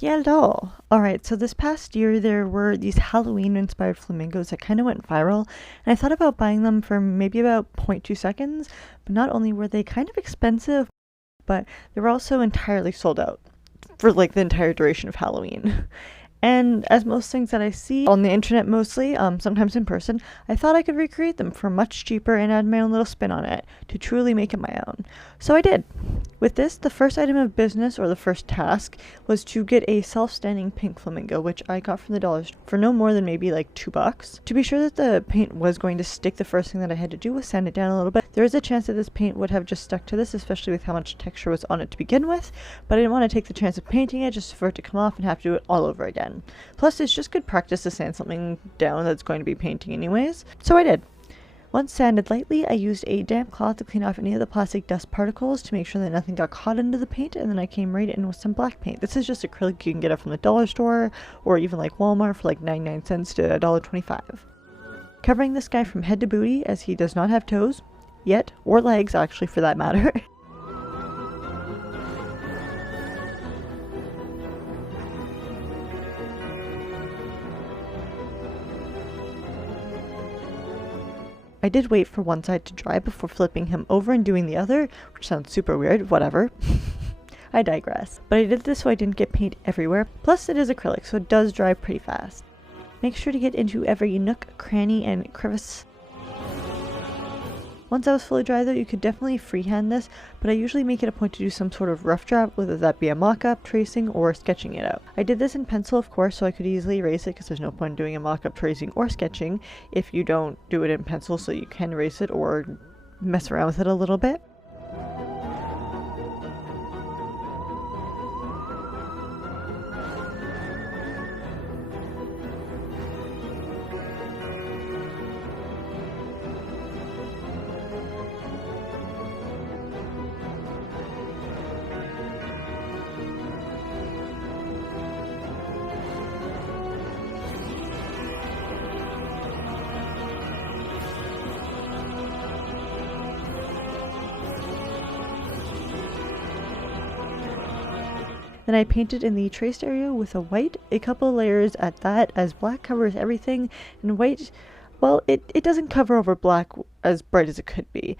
Hello! Alright, so this past year there were these Halloween inspired flamingos that kind of went viral, and I thought about buying them for maybe about 0.2 seconds, but not only were they kind of expensive, but they were also entirely sold out for like the entire duration of Halloween. And as most things that I see on the internet mostly, sometimes in person, I thought I could recreate them for much cheaper and add my own little spin on it to truly make it my own. So I did. With this, the first item of business, or the first task, was to get a self-standing pink flamingo, which I got from the dollar store for no more than maybe like $2. To be sure that the paint was going to stick, the first thing that I had to do was sand it down a little bit. There is a chance that this paint would have just stuck to this, especially with how much texture was on it to begin with, but I didn't want to take the chance of painting it just for it to come off and have to do it all over again. Plus, it's just good practice to sand something down that's going to be painting anyways, so I did. Once sanded lightly, I used a damp cloth to clean off any of the plastic dust particles to make sure that nothing got caught into the paint, and then I came right in with some black paint. This is just acrylic you can get it from the dollar store, or even like Walmart for like 99 cents to $1.25. Covering this guy from head to booty, as he does not have toes, yet, or legs actually for that matter. I did wait for one side to dry before flipping him over and doing the other, which sounds super weird, whatever. I digress. But I did this so I didn't get paint everywhere, plus it is acrylic so it does dry pretty fast. Make sure to get into every nook, cranny, and crevice. Once I was fully dry though, you could definitely freehand this, but I usually make it a point to do some sort of rough job, whether that be a mock-up, tracing, or sketching it out. I did this in pencil of course, so I could easily erase it because there's no point in doing a mock-up, tracing, or sketching if you don't do it in pencil, so you can erase it or mess around with it a little bit. Then I painted in the traced area with a white, a couple layers at that, as black covers everything, and white, well, it doesn't cover over black as bright as it could be.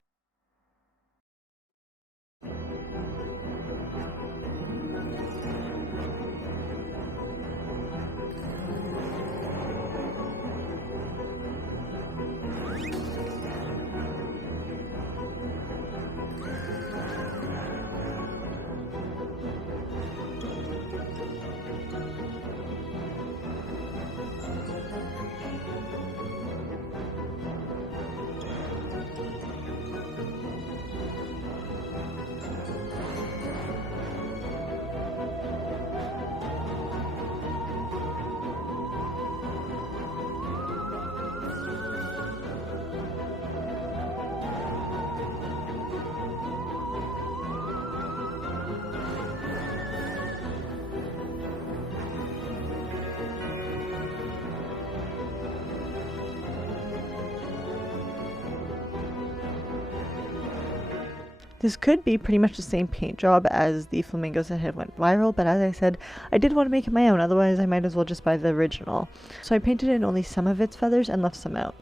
This could be pretty much the same paint job as the flamingos that had went viral, but as I said, I did want to make it my own, otherwise I might as well just buy the original. So I painted in only some of its feathers and left some out.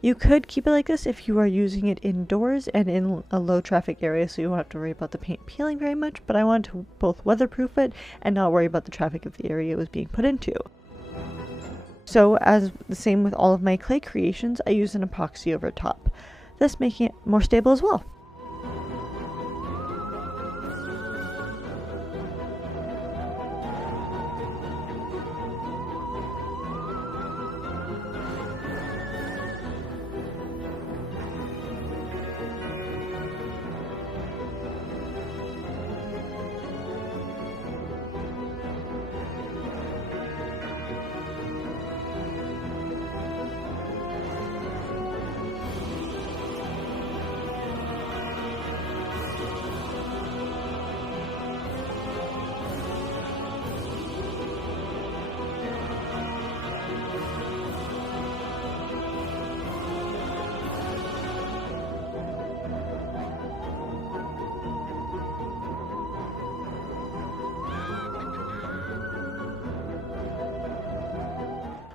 You could keep it like this if you are using it indoors and in a low traffic area, so you won't have to worry about the paint peeling very much, but I wanted to both weatherproof it and not worry about the traffic of the area it was being put into. So as the same with all of my clay creations, I use an epoxy over top, thus making it more stable as well.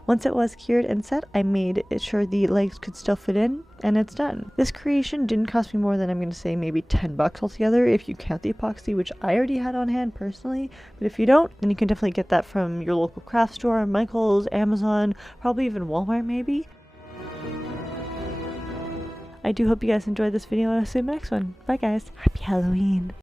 Once it was cured and set, I made sure the legs could still fit in, and it's done. This creation didn't cost me more than, I'm going to say, maybe $10 altogether if you count the epoxy, which I already had on hand personally. But if you don't, then you can definitely get that from your local craft store, Michael's, Amazon, probably even Walmart maybe. I do hope you guys enjoyed this video, and I'll see you in the next one. Bye guys. Happy Halloween.